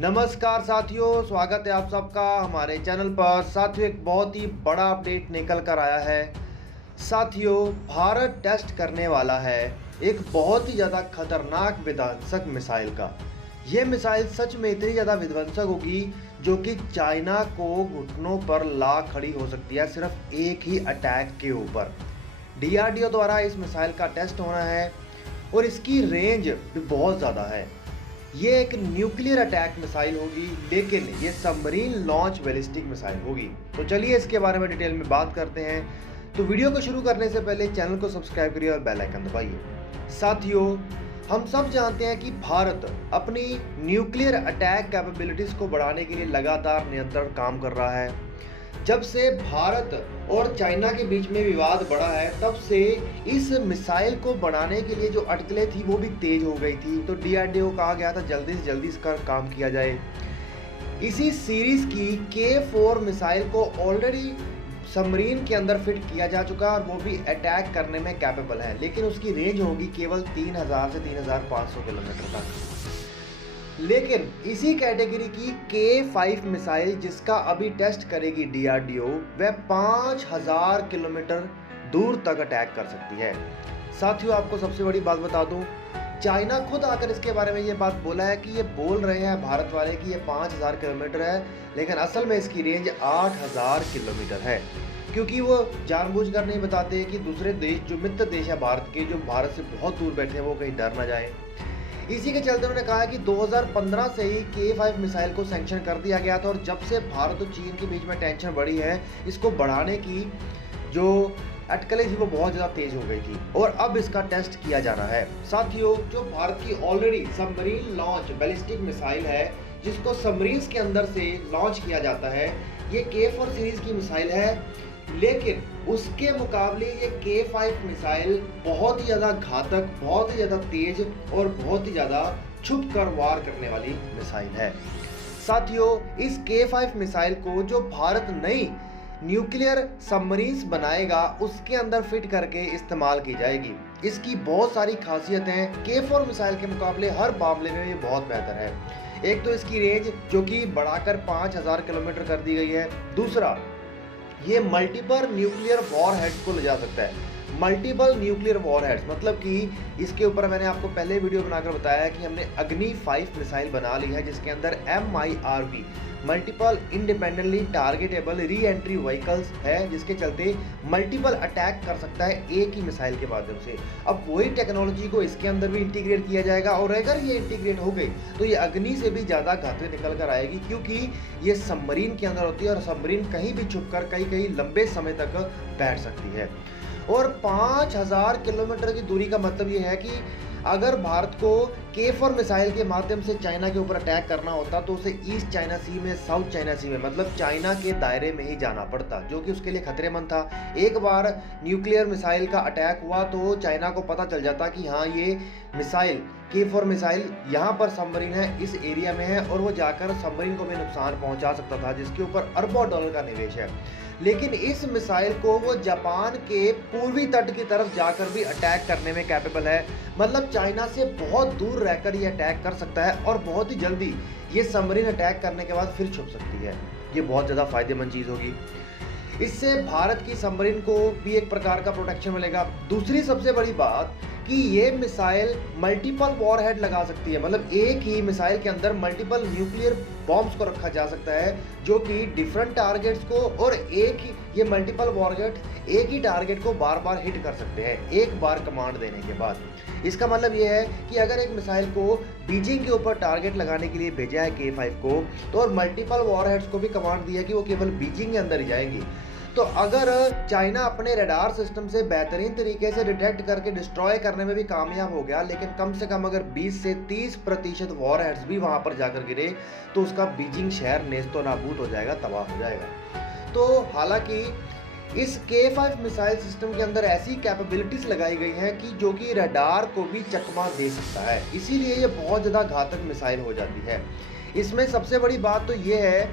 नमस्कार साथियों, स्वागत है आप सबका हमारे चैनल पर। साथियों, एक बहुत ही बड़ा अपडेट निकल कर आया है। साथियों, भारत टेस्ट करने वाला है एक बहुत ही ज़्यादा खतरनाक विध्वंसक मिसाइल का। यह मिसाइल सच में इतनी ज़्यादा विध्वंसक होगी जो कि चाइना को घुटनों पर ला खड़ी हो सकती है सिर्फ एक ही अटैक के ऊपर। डीआरडीओ द्वारा इस मिसाइल का टेस्ट होना है और इसकी रेंज भी बहुत ज़्यादा है। ये एक न्यूक्लियर अटैक मिसाइल होगी, लेकिन ये सबमरीन लॉन्च बैलिस्टिक मिसाइल होगी। तो चलिए इसके बारे में डिटेल में बात करते हैं। तो वीडियो को शुरू करने से पहले चैनल को सब्सक्राइब करिए और बेल आइकन दबाइए। साथियों, हम सब जानते हैं कि भारत अपनी न्यूक्लियर अटैक कैपेबिलिटीज़ को बढ़ाने के लिए लगातार निरंतर काम कर रहा है। जब से भारत और चाइना के बीच में विवाद बढ़ा है, तब से इस मिसाइल को बनाने के लिए जो अटकलें थी वो भी तेज हो गई थी। तो डीआरडीओ कहा गया था जल्दी से जल्दी इसका काम किया जाए। इसी सीरीज की K4 मिसाइल को ऑलरेडी सबमरीन के अंदर फिट किया जा चुका है और वो भी अटैक करने में कैपेबल है, लेकिन उसकी रेंज होगी केवल 3000 से 3500 किलोमीटर तक। लेकिन इसी कैटेगरी की K5 मिसाइल जिसका अभी टेस्ट करेगी डीआरडीओ, वह 5000 किलोमीटर दूर तक अटैक कर सकती है। साथियों, आपको सबसे बड़ी बात बता दूं, चाइना खुद आकर इसके बारे में ये बात बोला है कि ये बोल रहे हैं भारत वाले कि ये 5000 किलोमीटर है, लेकिन असल में इसकी रेंज 8000 किलोमीटर है। क्योंकि वो जानबूझकर नहीं बताते कि दूसरे देश जो मित्र देश है भारत के, जो भारत से बहुत दूर बैठे हैं, वो कहीं डर ना जाए। इसी के चलते उन्होंने कहा है कि 2015 से ही K5 मिसाइल को सैंक्शन कर दिया गया था और जब से भारत और चीन के बीच में टेंशन बढ़ी है, इसको बढ़ाने की जो अटकलें थी वो बहुत ज़्यादा तेज हो गई थी और अब इसका टेस्ट किया जाना है। साथियों, जो भारत की already submarine launch ballistic missile है, जिसको सबमरीन्स के अंदर से लॉन्च किया जाता है, ये K4 सीरीज की मिसाइल है। लेकिन उसके मुकाबले ये K5 मिसाइल बहुत ही ज़्यादा घातक, बहुत ही ज़्यादा तेज और बहुत ही ज़्यादा छुप कर वार करने वाली मिसाइल है। साथियों, इस K5 मिसाइल को जो भारत नई न्यूक्लियर सबमरीन्स बनाएगा उसके अंदर फिट करके इस्तेमाल की जाएगी। इसकी बहुत सारी खासियतें K4 मिसाइल के मुकाबले हर मामले में ये बहुत बेहतर है। एक तो इसकी रेंज जो कि बढ़ाकर 5000 किलोमीटर कर दी गई है। दूसरा, ये मल्टीपल न्यूक्लियर वॉरहेड्स को ले जा सकता है। मल्टीपल न्यूक्लियर वॉरहेड्स मतलब कि इसके ऊपर मैंने आपको पहले वीडियो बनाकर बताया है कि हमने अग्नि 5 मिसाइल बना ली है, जिसके अंदर MIRV multiple independently targetable re entry vehicles है, जिसके चलते मल्टीपल अटैक कर सकता है एक ही मिसाइल के माध्यम से। अब वही टेक्नोलॉजी को इसके अंदर भी इंटीग्रेट किया जाएगा और अगर ये इंटीग्रेट हो गई तो ये अग्नि से भी ज़्यादा घातक निकल कर आएगी, क्योंकि ये सबमरीन के अंदर होती है और सबमरीन कहीं भी छुप कर कहीं कहीं लंबे समय तक बैठ सकती है। और 5000 किलोमीटर की दूरी का मतलब ये है कि अगर भारत को K4 मिसाइल के माध्यम से चाइना के ऊपर अटैक करना होता तो उसे ईस्ट चाइना सी में, साउथ चाइना सी में, मतलब चाइना के दायरे में ही जाना पड़ता, जो कि उसके लिए खतरेमंद था। एक बार न्यूक्लियर मिसाइल का अटैक हुआ तो चाइना को पता चल जाता कि हाँ, ये मिसाइल K4 मिसाइल यहाँ पर सबमरीन है, इस एरिया में है, और वो जाकर सबमरीन को भी नुकसान पहुँचा सकता था, जिसके ऊपर अरबों डॉलर का निवेश है। लेकिन इस मिसाइल को वो जापान के पूर्वी तट की तरफ जाकर भी अटैक करने में कैपेबल है। मतलब चाइना से बहुत दूर रहकर ये अटैक कर सकता है और बहुत ही जल्दी ये सबमरीन अटैक करने के बाद फिर छुप सकती है। ये बहुत ज़्यादा फायदेमंद चीज़ होगी। इससे भारत की सबमरीन को भी एक प्रकार का प्रोटेक्शन मिलेगा। दूसरी सबसे बड़ी बात कि ये मिसाइल मल्टीपल वॉरहेड लगा सकती है, मतलब एक ही मिसाइल के अंदर मल्टीपल न्यूक्लियर बॉम्ब्स को रखा जा सकता है, जो कि डिफरेंट टारगेट्स को, और एक ही ये मल्टीपल वॉरहेड एक ही टारगेट को बार बार हिट कर सकते हैं एक बार कमांड देने के बाद। इसका मतलब ये है कि अगर एक मिसाइल को बीजिंग के ऊपर टारगेट लगाने के लिए भेजा है K5 को, तो और मल्टीपल वॉरहेड्स को भी कमांड दिया कि वो केवल बीजिंग के अंदर ही जाएंगी। तो अगर चाइना अपने रडार सिस्टम से बेहतरीन तरीके से डिटेक्ट करके डिस्ट्रॉय करने में भी कामयाब हो गया, लेकिन कम से कम अगर 20 से 30% वॉरहेड्स भी वहां पर जाकर गिरे तो उसका बीजिंग शहर नेस्तो नाबूद हो जाएगा, तबाह हो जाएगा। तो हालांकि इस K5 मिसाइल सिस्टम के अंदर ऐसी कैपेबिलिटीज लगाई गई हैं कि जो कि रडार को भी चकमा दे सकता है, इसीलिए ये बहुत ज़्यादा घातक मिसाइल हो जाती है। इसमें सबसे बड़ी बात तो ये है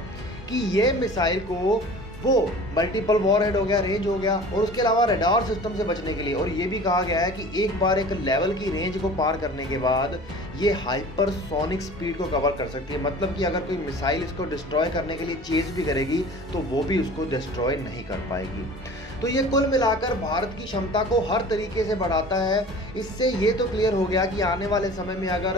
कि ये मिसाइल को वो मल्टीपल वॉरहेड हो गया, रेंज हो गया, और उसके अलावा रडार सिस्टम से बचने के लिए। और ये भी कहा गया है कि एक बार एक लेवल की रेंज को पार करने के बाद ये हाइपरसोनिक स्पीड को कवर कर सकती है। मतलब कि अगर कोई मिसाइल इसको डिस्ट्रॉय करने के लिए चेज भी करेगी तो वो भी उसको डिस्ट्रॉय नहीं कर पाएगी। तो ये कुल मिलाकर भारत की क्षमता को हर तरीके से बढ़ाता है। इससे ये तो क्लियर हो गया कि आने वाले समय में अगर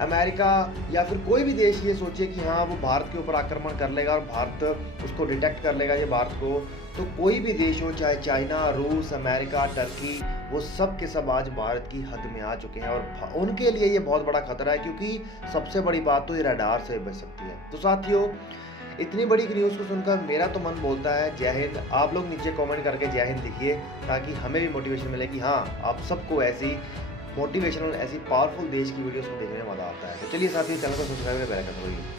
अमेरिका या फिर कोई भी देश ये सोचे कि हाँ वो भारत के ऊपर आक्रमण कर लेगा और भारत उसको डिटेक्ट कर लेगा ये भारत को, तो कोई भी देश हो, चाहे चाइना, रूस, अमेरिका, टर्की, वो सब के सब आज भारत की हद में आ चुके हैं। और उनके लिए ये बहुत बड़ा खतरा है, क्योंकि सबसे बड़ी बात तो ये रडार से बच सकती है। तो साथियों, इतनी बड़ी न्यूज़ को सुनकर मेरा तो मन बोलता है जय हिंद। आप लोग नीचे कमेंट करके जय हिंद लिखिए, ताकि हमें भी मोटिवेशन मिले कि हाँ आप सबको ऐसी मोटिवेशनल, ऐसी पावरफुल देश की वीडियोस को देखने में मज़ा आता है। तो चलिए साथियों, चैनल को सब्सक्राइब करके बेल आइकन दबाइए।